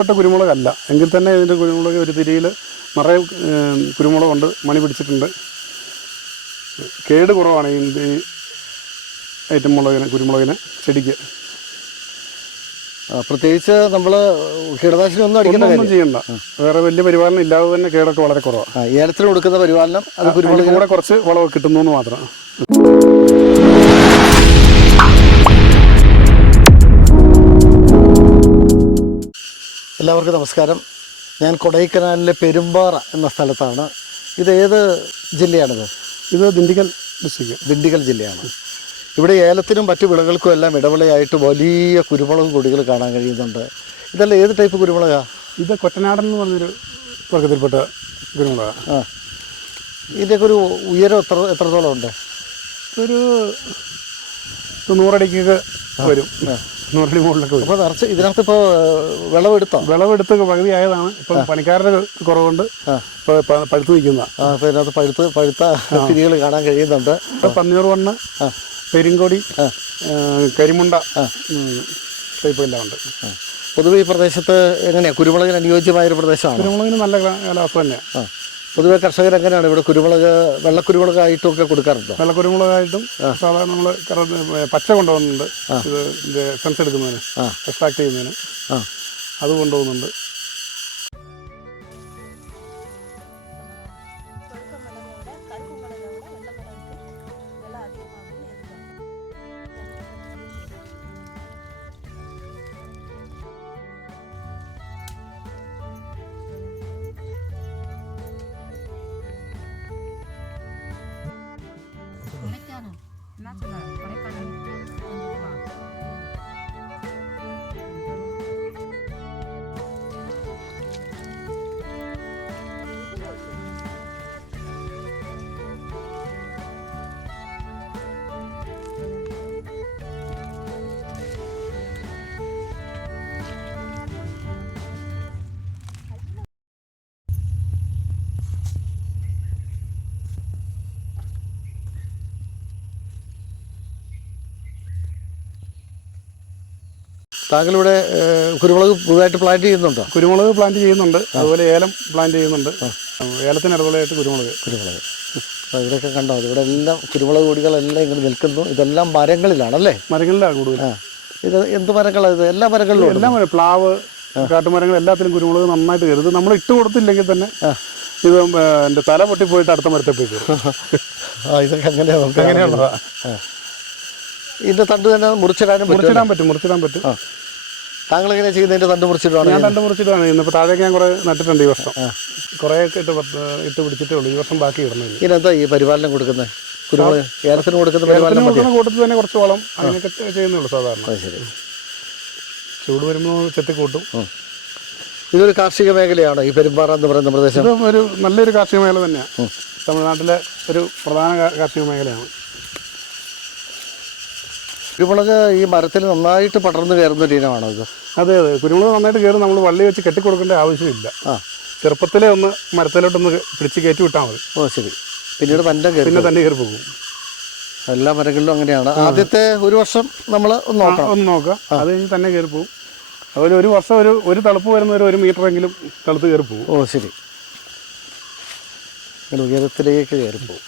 പ്പെട്ട കുരുമുളകല്ല. എങ്കിൽ തന്നെ ഇതിന്റെ കുരുമുളക് ഒരു തിരിയിൽ നിറയെ കുരുമുളകുണ്ട്. മണി പിടിച്ചിട്ടുണ്ട്. കേട് കുറവാണ് ഈ ഐറ്റം മുളകിന് കുരുമുളകിന് ചെടിക്ക്. പ്രത്യേകിച്ച് നമ്മൾ കീടനാശിനി ഒന്നും അടിക്കുന്ന ഒന്നും ചെയ്യണ്ട. വേറെ വലിയ പരിപാലനം ഇല്ലാതെ തന്നെ കേടൊക്കെ വളരെ കുറവാണ് ഏലത്തിന് കൊടുക്കുന്ന പരിപാലനം അത് അതിന് കുരുമുളക് കൂടെ കുറച്ച് വളവ് കിട്ടുന്നു മാത്രം. എല്ലാവർക്കും നമസ്കാരം. ഞാൻ കൊടൈക്കനാലിലെ പെരുമ്പാറ എന്ന സ്ഥലത്താണ്. ഇത് ഏത് ജില്ലയാണിത്? ഇത് ദിണ്ടിഗൽ ഡിസ്ട്രിക്ട്. ദിണ്ടിഗൽ ജില്ലയാണ്. ഇവിടെ ഏലത്തിനും മറ്റു വിളകൾക്കും എല്ലാം ഇടവിളയായിട്ട് വലിയ കുരുമുളക് കൊടികൾ കാണാൻ കഴിയുന്നുണ്ട്. ഇതല്ല ഏത് ടൈപ്പ് കുരുമുളകാണ് ഇത് കൊറ്റനാടൻ എന്ന് പറഞ്ഞൊരു വർഗത്തിൽപ്പെട്ട കുരുമുളകാണ് ആ. ഇതിന്റെയൊക്കെ ഒരു ഉയരം എത്ര എത്രത്തോളം ഉണ്ട്? ഒരു തൊണ്ണൂറടിക്കൊക്കെ വരും. നൂറടി മുകളിലൊക്കെ വരും. അപ്പോൾ നിറച്ച് ഇതിനകത്ത് ഇപ്പോൾ വിളവെടുത്തോ? വിളവെടുത്ത് പകുതി ആയതാണ്. ഇപ്പം പണിക്കാരുടെ കുറവുണ്ട് ഇപ്പോൾ പഴുത്ത് നിൽക്കുന്ന. അപ്പോൾ ഇതിനകത്ത് പഴുത്ത് പഴുത്ത തിരികൾ കാണാൻ കഴിയുന്നുണ്ട്. ഇപ്പം പന്നീർ വണ്ണ് പെരിങ്കൊടി കരിമുണ്ട ടൈപ്പ് എല്ലാം ഉണ്ട്. പൊതുവെ ഈ പ്രദേശത്ത് എങ്ങനെയാണ് കുരുമുളകിന് അനുയോജ്യമായൊരു പ്രദേശമാണ്? കുരുമുളകിന് നല്ല കാലാവസ്ഥ തന്നെയാണ് പൊതുവെ കർഷകർ എങ്ങനെയാണ് ഇവിടെ കുരുമുളക് വെള്ളക്കുരുമുളകായിട്ടും ഒക്കെ കൊടുക്കാറുണ്ടോ? വെള്ളക്കുരുമുളകായിട്ടും സാധാരണ നമ്മൾ പച്ച കൊണ്ടുപോകുന്നുണ്ട്. ഇത് സെൻസ് എടുക്കുന്നതിന്. എക്സ്ട്രാക്ട് ചെയ്യുന്നതിന്. അത് കൊണ്ടുപോകുന്നുണ്ട്. 하나 주나 താങ്കളിവിടെ ഇവിടെ കുരുമുളക് പുതുതായിട്ട് പ്ലാന്റ് ചെയ്യുന്നുണ്ടോ? കുരുമുളക് പ്ലാന്റ് ചെയ്യുന്നുണ്ട്. അതുപോലെ ഏലം പ്ലാന്റ് ചെയ്യുന്നുണ്ട്. ഏലത്തിന് ഇടവേളയായിട്ട് കുരുമുളക്. കുരുമുളക്. ഇവിടെയൊക്കെ കണ്ടോ? ഇവിടെ എല്ലാം കുരുമുളക് കൊടികളെല്ലാം ഇങ്ങനെ നിൽക്കുന്നു. ഇതെല്ലാം മരങ്ങളിലാണല്ലേ? മരങ്ങളിലാണ് കൂടുതൽ ഇത് എന്ത് മരങ്ങളാണ് ഇത്? എല്ലാ മരങ്ങളിലും എല്ലാ മരം പ്ലാവ് കാട്ടുമരങ്ങൾ എല്ലാത്തിലും കുരുമുളക് നന്നായിട്ട് കരുത് നമ്മൾ ഇട്ട് കൊടുത്തില്ലെങ്കിൽ തന്നെ ഇത് എന്റെ തല പൊട്ടിപ്പോയിട്ട് അടുത്ത മരത്തെ പോയി ആ ഇതൊക്കെ അങ്ങനെയാണ് നമുക്ക് അങ്ങനെയുള്ളതാ ഇതിന്റെ തണ്ട് തന്നെ മുറിച്ചിടാനും മുറിച്ചിടാൻ പറ്റും മുറിച്ചിടാൻ പറ്റും. താങ്കൾ എങ്ങനെ ചെയ്യുന്നതിന്റെ തണ്ട് മുറിച്ചിട്ടാണ് ഞാൻ തണ്ട് മുറിച്ചിട്ടാണ് ഇന്നിപ്പോൾ താഴേക്ക് ഞാൻ കുറേ നട്ടിട്ടുണ്ട് ഈ വർഷം. കുറേയൊക്കെ ഇട്ട് ഇട്ട് പിടിച്ചിട്ടേ ഉള്ളൂ. ഈ വർഷം ബാക്കി ഇടുന്നില്ല ഇതിനെന്താ ഈ പരിപാലനം കൊടുക്കുന്നത്? കുരുമുളക് ഏലത്തിന് കൊടുക്കുന്ന പരിപാലനം കൊടുക്കുന്ന കൂട്ടത്തിൽ തന്നെ കുറച്ച് വളം അങ്ങനെയൊക്കെ ചെയ്യുന്നുള്ളൂ സാധാരണ. ശരി. ചൂട് വരുമ്പോൾ ചെത്തിക്കൂട്ടും ഇതൊരു കാർഷിക മേഖലയാണോ ഈ പെരുമ്പാറ എന്ന് പറയുന്ന പ്രദേശം? ഇത് ഒരു നല്ലൊരു കാർഷിക മേഖല തന്നെയാണ് തമിഴ്നാട്ടിലെ ഒരു പ്രധാന കാർഷിക മേഖലയാണ്. കുരുമുളക് ഈ മരത്തിൽ നന്നായിട്ട് പടർന്നു കയറുന്ന ഒരു ഇനമാണോ ഇത്? അതെ അതെ. കുരുമുളക് നന്നായിട്ട് കയറി നമ്മൾ വള്ളി വെച്ച് കെട്ടിക്കൊടുക്കേണ്ട ആവശ്യമില്ല. ആ. ചെറുപ്പത്തിലെ ഒന്ന് മരത്തിലോട്ടൊന്ന് പിടിച്ച് കയറ്റി വിട്ടാൽ മതി. ഓ ശരി. പിന്നീട് തന്നെ കയറി പിന്നെ തന്നെ കയറി പോകും. എല്ലാ മരങ്ങളിലും അങ്ങനെയാണ്. ആദ്യത്തെ ഒരു വർഷം നമ്മൾ ഒന്ന് നോക്കാം ഒന്ന് നോക്കാം അത് കഴിഞ്ഞ് തന്നെ കയറി പോകും. അതുപോലെ ഒരു വർഷം ഒരു ഒരു തളുപ്പ് വരുന്ന ഒരു ഒരു മീറ്ററെങ്കിലും തളുത്ത് കയറി പോകും. ഓ ശരി. ഉയരത്തിലേക്ക് കയറി പോകും.